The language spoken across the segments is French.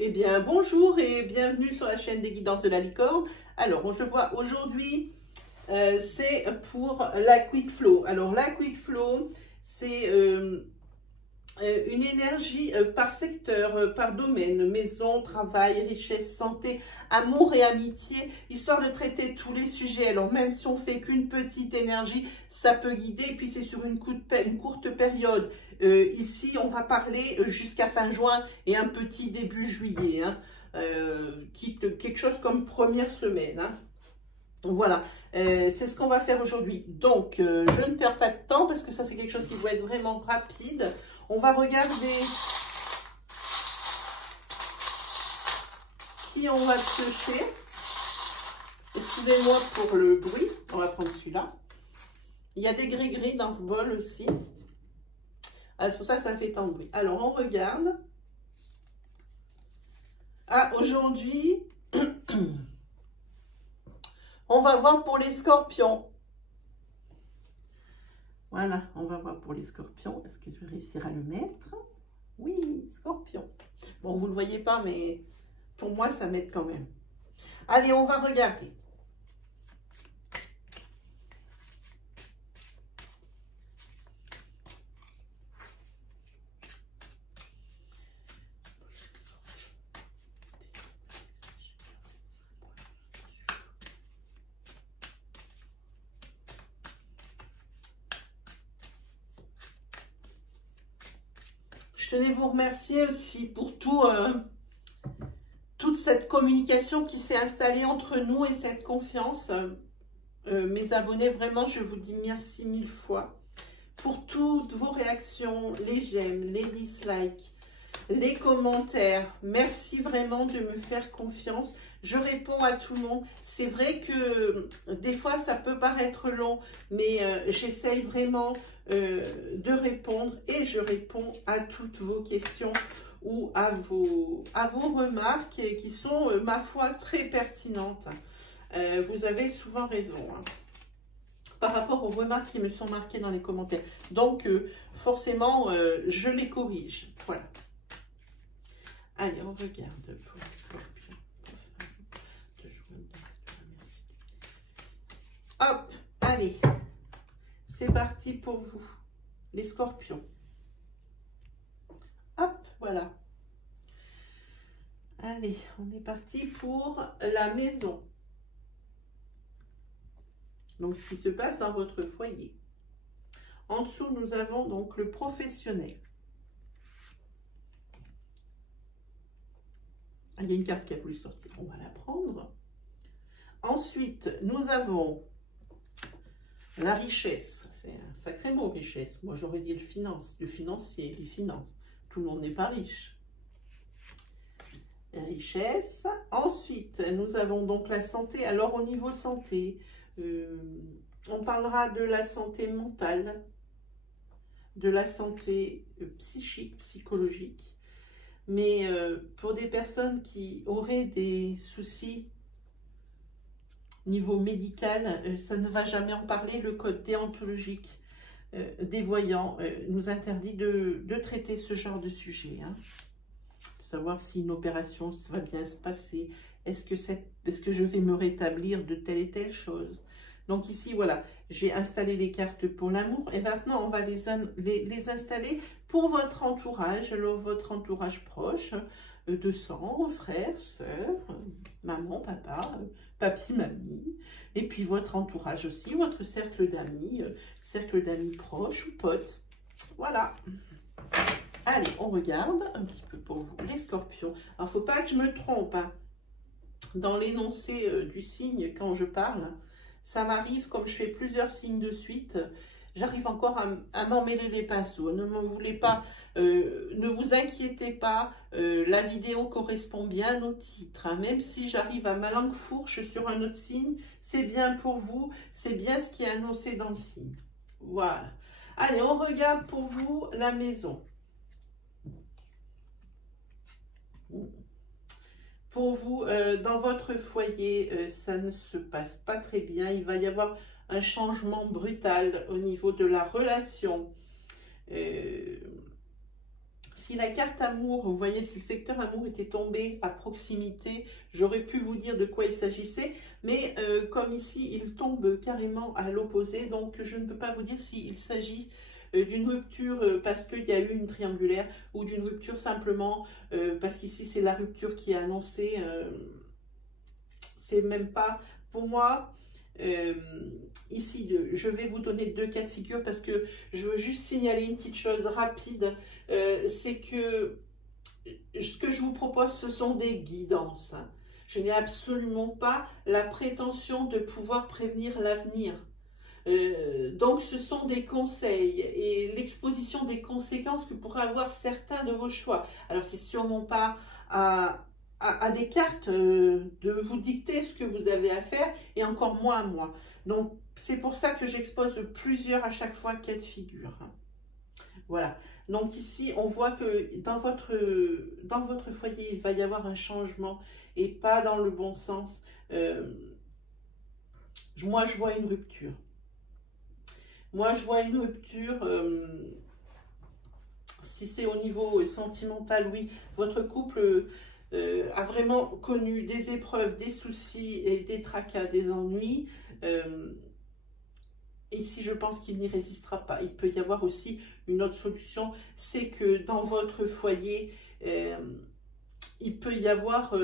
Eh bien, bonjour et bienvenue sur la chaîne des guidances de la licorne. Alors, je vois aujourd'hui, c'est pour la Quick Flow. Alors, la Quick Flow, c'est une énergie par secteur, par domaine, maison, travail, richesse, santé, amour et amitié, histoire de traiter tous les sujets. Alors, même si on fait qu'une petite énergie, ça peut guider, et puis c'est sur une courte période. Ici, on va parler jusqu'à fin juin et un petit début juillet, hein, quelque chose comme première semaine. Hein. Voilà, c'est ce qu'on va faire aujourd'hui. Donc, je ne perds pas de temps parce que ça, c'est quelque chose qui doit être vraiment rapide. On va regarder qui on va piocher. Excusez-moi pour le bruit. On va prendre celui-là. Il y a des gris-gris dans ce bol aussi. Ah, c'est pour ça que ça fait tant de bruit. Alors, on regarde. Ah, aujourd'hui... On va voir pour les scorpions. Voilà, on va voir pour les scorpions. Est-ce que je vais réussir à le mettre? Oui, scorpion. Bon, vous ne le voyez pas, mais pour moi, ça m'aide quand même. Allez, on va regarder. Je tenais vous remercier aussi pour toute cette communication qui s'est installée entre nous et cette confiance. Mes abonnés, vraiment, je vous dis merci mille fois pour toutes vos réactions, les j'aime, les dislikes, les commentaires. Merci vraiment de me faire confiance. Je réponds à tout le monde. C'est vrai que des fois, ça peut paraître long, mais j'essaye vraiment de répondre et je réponds à toutes vos questions ou à vos remarques qui sont, ma foi, très pertinentes. Vous avez souvent raison, hein, par rapport aux remarques qui me sont marquées dans les commentaires. Donc, forcément, je les corrige. Voilà. Allez, on regarde pour les scorpions. Hop, allez. C'est parti pour vous, les scorpions. Hop, voilà. Allez, on est parti pour la maison. Donc, ce qui se passe dans votre foyer. En dessous, nous avons donc le professionnel. Il y a une carte qui a voulu sortir. On va la prendre. Ensuite, nous avons la richesse. C'est un sacré mot, richesse. Moi, j'aurais dit le financier, les finances. Tout le monde n'est pas riche. Richesse. Ensuite, nous avons donc la santé. Alors, au niveau santé, on parlera de la santé mentale, de la santé psychique, psychologique. Mais pour des personnes qui auraient des soucis niveau médical, ça ne va jamais en parler. Le code déontologique des voyants nous interdit de traiter ce genre de sujet. Hein. Savoir si une opération va bien se passer, est-ce que je vais me rétablir de telle et telle chose. Donc ici, voilà, j'ai installé les cartes pour l'amour et maintenant on va les installer pour votre entourage. Alors votre entourage proche, de sang, frère, soeur, maman, papa, papy, mamie, et puis votre entourage aussi, votre cercle d'amis proches ou potes. Voilà. Allez, on regarde un petit peu pour vous, les scorpions. Alors, il ne faut pas que je me trompe hein, dans l'énoncé du signe quand je parle. Ça m'arrive, comme je fais plusieurs signes de suite, j'arrive encore à m'emmêler les pinceaux. Ne m'en voulez pas, ne vous inquiétez pas, la vidéo correspond bien au titre. Hein. Même si j'arrive à ma langue fourche sur un autre signe, c'est bien pour vous, c'est bien ce qui est annoncé dans le signe. Voilà. Allez, on regarde pour vous la maison. Pour vous, dans votre foyer, ça ne se passe pas très bien. Il va y avoir un changement brutal au niveau de la relation. S'il si la carte amour, vous voyez, si le secteur amour était tombé à proximité, j'aurais pu vous dire de quoi il s'agissait. Mais comme ici, il tombe carrément à l'opposé, donc je ne peux pas vous dire s'il s'agit d'une rupture parce qu'il y a eu une triangulaire ou d'une rupture simplement parce qu'ici, c'est la rupture qui est annoncée. C'est même pas, pour moi... ici, je vais vous donner deux cas de figure parce que je veux juste signaler une petite chose rapide. C'est que ce que je vous propose, ce sont des guidances. Hein. Je n'ai absolument pas la prétention de pouvoir prévenir l'avenir. Donc, ce sont des conseils et l'exposition des conséquences que pourraient avoir certains de vos choix. Alors, c'est sûrement pas à des cartes de vous dicter ce que vous avez à faire et encore moins à moi. Donc, c'est pour ça que j'expose plusieurs à chaque fois cas de figure. Voilà. Donc ici, on voit que dans votre foyer, il va y avoir un changement et pas dans le bon sens. Moi, je vois une rupture. Moi, je vois une rupture. Si c'est au niveau sentimental, oui, votre couple a vraiment connu des épreuves, des soucis et des tracas, des ennuis. Ici, je pense qu'il n'y résistera pas. Il peut y avoir aussi une autre solution, c'est que dans votre foyer, il peut y avoir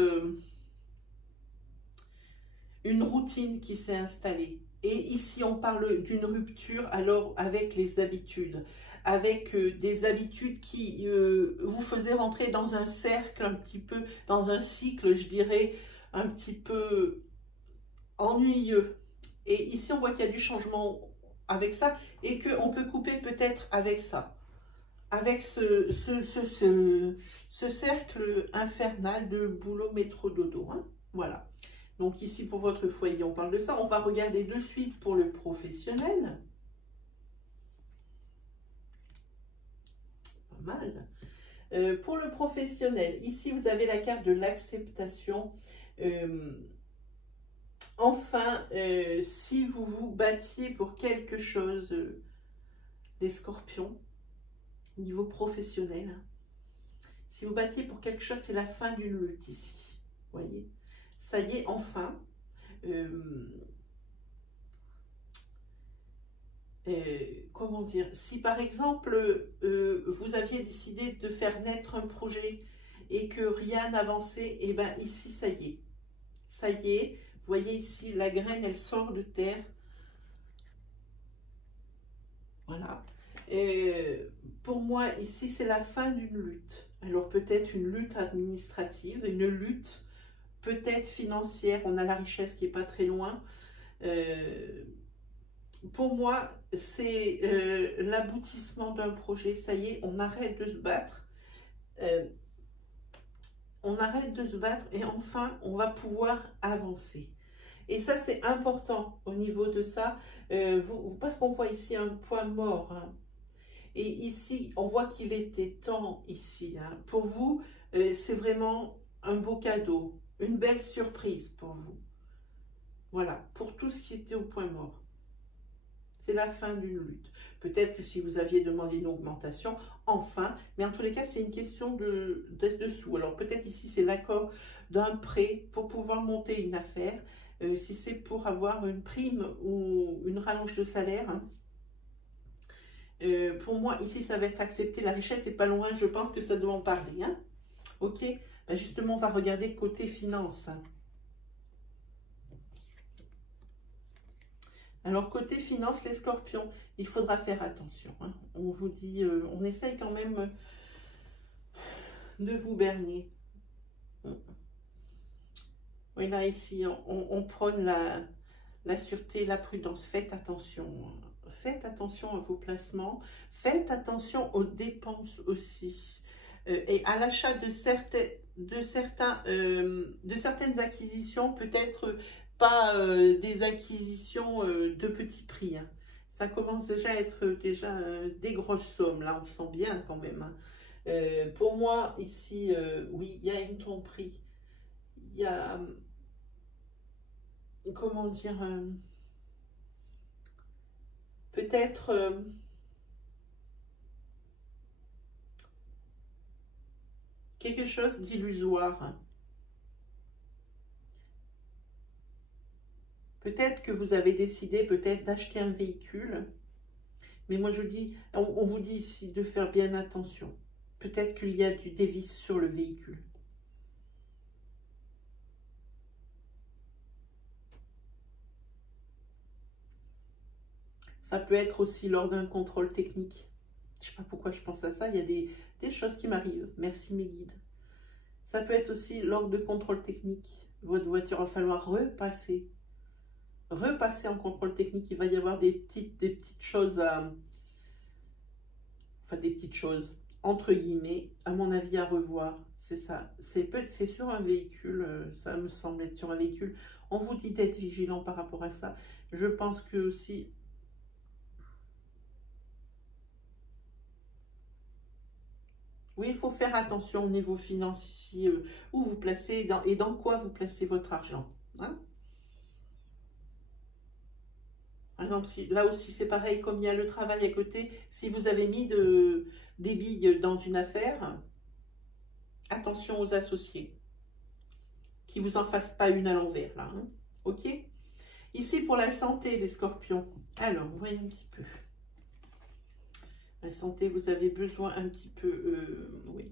une routine qui s'est installée. Et ici, on parle d'une rupture alors avec les habitudes, avec des habitudes qui vous faisaient rentrer dans un cercle un petit peu, dans un cycle, je dirais, un petit peu ennuyeux. Et ici, on voit qu'il y a du changement avec ça et qu'on peut couper peut-être avec ça, avec ce cercle infernal de boulot, métro, dodo. Hein. Voilà. Donc ici, pour votre foyer, on parle de ça. On va regarder de suite pour le professionnel. Pas mal. Pour le professionnel, ici, vous avez la carte de l'acceptation. Enfin, si vous vous battiez pour quelque chose, les scorpions, au niveau professionnel, si vous battiez pour quelque chose, c'est la fin d'une lutte ici. Vous voyez? Ça y est, enfin. Comment dire? Si par exemple, vous aviez décidé de faire naître un projet et que rien n'avançait, et bien ici, ça y est. Ça y est. Vous voyez ici, la graine, elle sort de terre. Voilà. Pour moi, ici, c'est la fin d'une lutte. Alors, peut-être une lutte administrative, une lutte peut-être financière. On a la richesse qui n'est pas très loin. Pour moi, c'est l'aboutissement d'un projet. Ça y est, on arrête de se battre. On arrête de se battre et enfin, on va pouvoir avancer. Et ça, c'est important au niveau de ça, parce qu'on voit ici un point mort. Hein. Et ici, on voit qu'il était temps ici. Hein. Pour vous, c'est vraiment un beau cadeau, une belle surprise pour vous. Voilà, pour tout ce qui était au point mort. C'est la fin d'une lutte. Peut-être que si vous aviez demandé une augmentation, enfin, mais en tous les cas, c'est une question de dessous. Alors peut-être ici, c'est l'accord d'un prêt pour pouvoir monter une affaire. Si c'est pour avoir une prime ou une rallonge de salaire, hein. Pour moi, ici, ça va être accepté. La richesse n'est pas loin, je pense que ça doit en parler. Hein. Ok, ben justement, on va regarder côté finance. Alors, côté finance, les scorpions, il faudra faire attention. Hein. On vous dit, on essaye quand même de vous berner. Oui, là, ici, on prône la sûreté, la prudence. Faites attention. Faites attention à vos placements. Faites attention aux dépenses aussi. Et à l'achat de certaines acquisitions, peut-être pas des acquisitions de petits prix. Hein. Ça commence déjà à être des grosses sommes. Là, on sent bien quand même. Hein. Pour moi, ici, oui, il y a une tromperie. Il y a... comment dire, peut-être quelque chose d'illusoire. Peut-être que vous avez décidé peut-être d'acheter un véhicule. Mais moi, je vous dis, on vous dit ici de faire bien attention. Peut-être qu'il y a du dévice sur le véhicule. Ça peut être aussi lors d'un contrôle technique. Je ne sais pas pourquoi je pense à ça. Il y a des choses qui m'arrivent. Merci mes guides. Ça peut être aussi lors de contrôle technique. Votre voiture va falloir repasser. Repasser en contrôle technique. Il va y avoir des petites choses à... Enfin, des petites choses, entre guillemets, à mon avis, à revoir. C'est ça. C'est sur un véhicule. Ça me semble être sur un véhicule. On vous dit d'être vigilant par rapport à ça. Je pense que aussi... Oui, il faut faire attention au niveau finance ici, où vous placez et dans quoi vous placez votre argent. Hein? Par exemple, si, là aussi c'est pareil, comme il y a le travail à côté, si vous avez mis des billes dans une affaire, attention aux associés, qui ne vous en fassent pas une à l'envers. Là, hein? Ok? Ici pour la santé des scorpions. Alors, voyons un petit peu. La santé, vous avez besoin un petit peu... oui.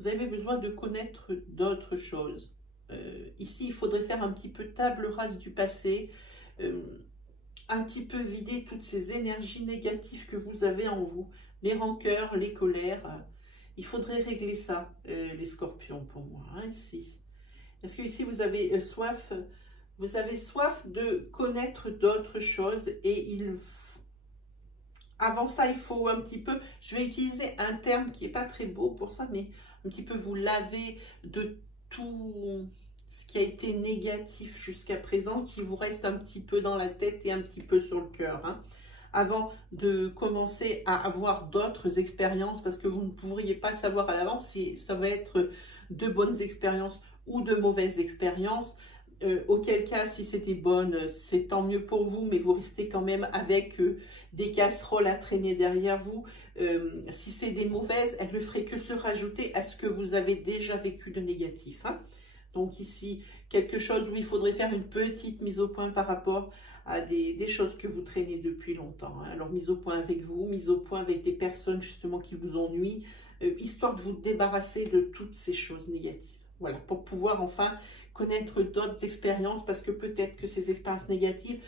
Vous avez besoin de connaître d'autres choses. Ici, il faudrait faire un petit peu table rase du passé, un petit peu vider toutes ces énergies négatives que vous avez en vous, les rancœurs, les colères. Il faudrait régler ça, les scorpions, pour moi, hein, ici. Est-ce que ici, vous avez soif de connaître d'autres choses et avant ça, il faut un petit peu, je vais utiliser un terme qui n'est pas très beau pour ça, mais un petit peu vous laver de tout ce qui a été négatif jusqu'à présent, qui vous reste un petit peu dans la tête et un petit peu sur le cœur, hein, avant de commencer à avoir d'autres expériences, parce que vous ne pourriez pas savoir à l'avance si ça va être de bonnes expériences ou de mauvaises expériences. Auquel cas, si c'était bonne, c'est tant mieux pour vous, mais vous restez quand même avec des casseroles à traîner derrière vous. Si c'est des mauvaises, elles ne feraient que se rajouter à ce que vous avez déjà vécu de négatif. Hein. Donc ici, quelque chose où il faudrait faire une petite mise au point par rapport à des choses que vous traînez depuis longtemps. Hein. Alors mise au point avec vous, mise au point avec des personnes justement qui vous ennuient, histoire de vous débarrasser de toutes ces choses négatives. Voilà, pour pouvoir enfin connaître d'autres expériences, parce que peut-être que ces expériences négatives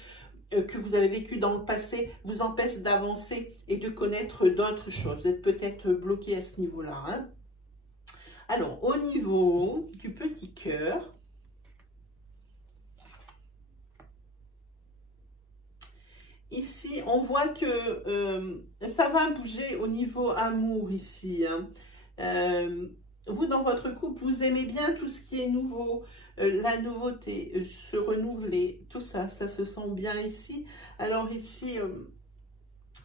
que vous avez vécues dans le passé vous empêchent d'avancer et de connaître d'autres choses. Vous êtes peut-être bloqué à ce niveau-là. Hein. Alors, au niveau du petit cœur, ici, on voit que ça va bouger au niveau amour ici. Hein. Vous, dans votre couple, vous aimez bien tout ce qui est nouveau, la nouveauté, se renouveler, tout ça, ça se sent bien ici. Alors ici,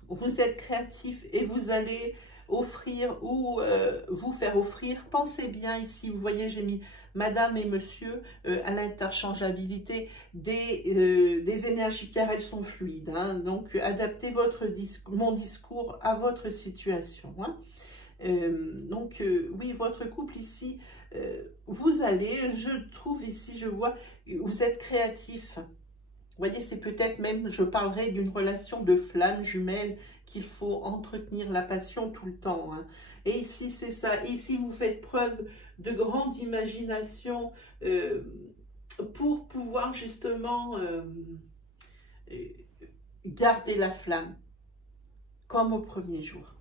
vous êtes créatif et vous allez offrir ou vous faire offrir. Pensez bien ici, vous voyez, j'ai mis madame et monsieur à l'interchangeabilité des énergies, car elles sont fluides. Hein. Donc, adaptez mon discours à votre situation. Hein. Oui, votre couple ici, vous allez, je trouve ici, je vois, vous êtes créatif. Vous voyez, c'est peut-être même, je parlerai d'une relation de flamme jumelle qu'il faut entretenir la passion tout le temps. Hein. Et ici, c'est ça. Et ici, vous faites preuve de grande imagination pour pouvoir justement garder la flamme comme au premier jour.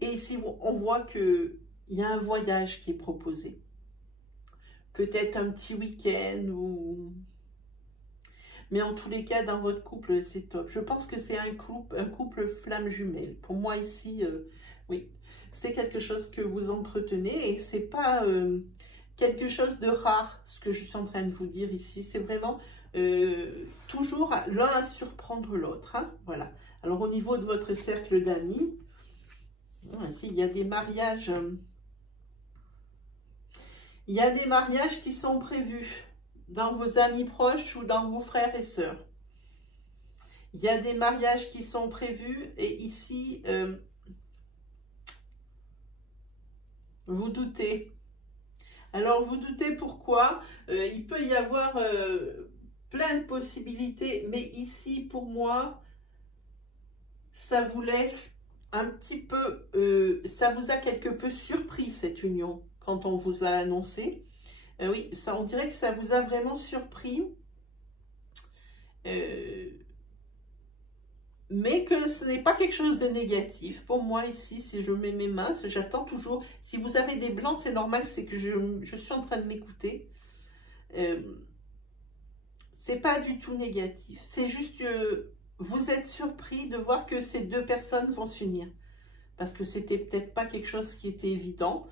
Et ici, on voit qu'il y a un voyage qui est proposé. Peut-être un petit week-end ou... Mais en tous les cas, dans votre couple, c'est top. Je pense que c'est un couple flamme jumelle. Pour moi, ici, oui, c'est quelque chose que vous entretenez et c'est pas quelque chose de rare, ce que je suis en train de vous dire ici. C'est vraiment toujours l'un à surprendre l'autre. Hein, voilà. Alors, au niveau de votre cercle d'amis, ici, il y a des mariages. Il y a des mariages qui sont prévus dans vos amis proches ou dans vos frères et sœurs. Il y a des mariages qui sont prévus et ici, Vous doutez. Alors, vous doutez pourquoi? Il peut y avoir plein de possibilités, mais ici, pour moi, ça vous laisse un petit peu, ça vous a quelque peu surpris, cette union, quand on vous a annoncé. Oui, ça, on dirait que ça vous a vraiment surpris. Mais que ce n'est pas quelque chose de négatif. Pour moi, ici, si je mets mes mains, j'attends toujours. Si vous avez des blancs, c'est normal, c'est que je suis en train de m'écouter. C'est pas du tout négatif. C'est juste que vous êtes surpris de voir que ces deux personnes vont s'unir. Parce que c'était peut-être pas quelque chose qui était évident.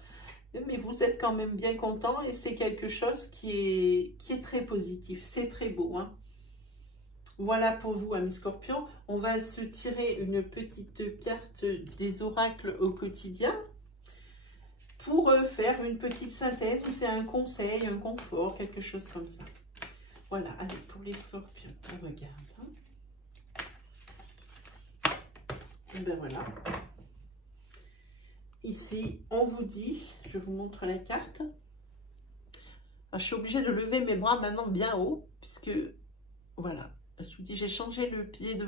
Mais vous êtes quand même bien content et c'est quelque chose qui est très positif. C'est très beau, hein. Voilà pour vous, amis scorpions. On va se tirer une petite carte des oracles au quotidien pour faire une petite synthèse ou c'est un conseil, un confort, quelque chose comme ça. Voilà, allez, pour les scorpions, on regarde. Et ben voilà. Ici, on vous dit, je vous montre la carte. Alors, je suis obligée de lever mes bras maintenant bien haut, puisque, voilà. Je vous dis, j'ai changé le pied de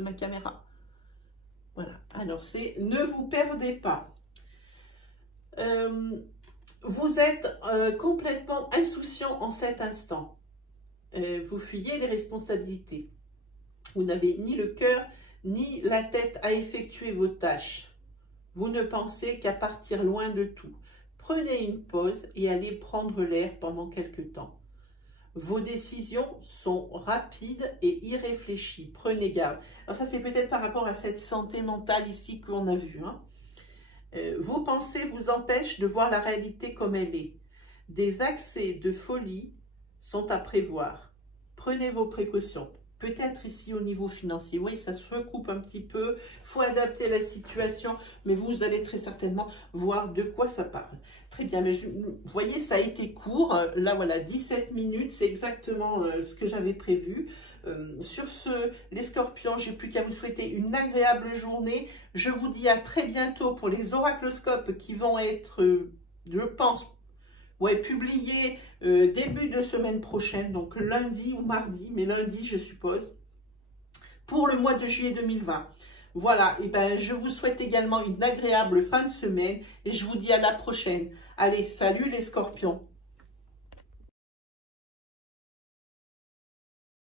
ma caméra. Voilà. Alors, c'est « Ne vous perdez pas ». Vous êtes complètement insouciant en cet instant. Vous fuyez les responsabilités. Vous n'avez ni le cœur, ni la tête à effectuer vos tâches. Vous ne pensez qu'à partir loin de tout. Prenez une pause et allez prendre l'air pendant quelque temps. Vos décisions sont rapides et irréfléchies. Prenez garde. Alors ça, c'est peut-être par rapport à cette santé mentale ici qu'on a vu. Hein. Vos pensées vous empêchent de voir la réalité comme elle est. Des accès de folie sont à prévoir. Prenez vos précautions. Peut-être ici au niveau financier, oui, ça se recoupe un petit peu. Il faut adapter la situation, mais vous allez très certainement voir de quoi ça parle. Très bien, mais vous voyez, ça a été court. Là, voilà, 17 minutes, c'est exactement ce que j'avais prévu. Sur ce, les scorpions, j'ai plus qu'à vous souhaiter une agréable journée. Je vous dis à très bientôt pour les oracloscopes qui vont être, je pense, ouais, publié début de semaine prochaine, donc lundi ou mardi, mais lundi je suppose, pour le mois de juillet 2020. Voilà, et ben je vous souhaite également une agréable fin de semaine et je vous dis à la prochaine. Allez, salut les scorpions!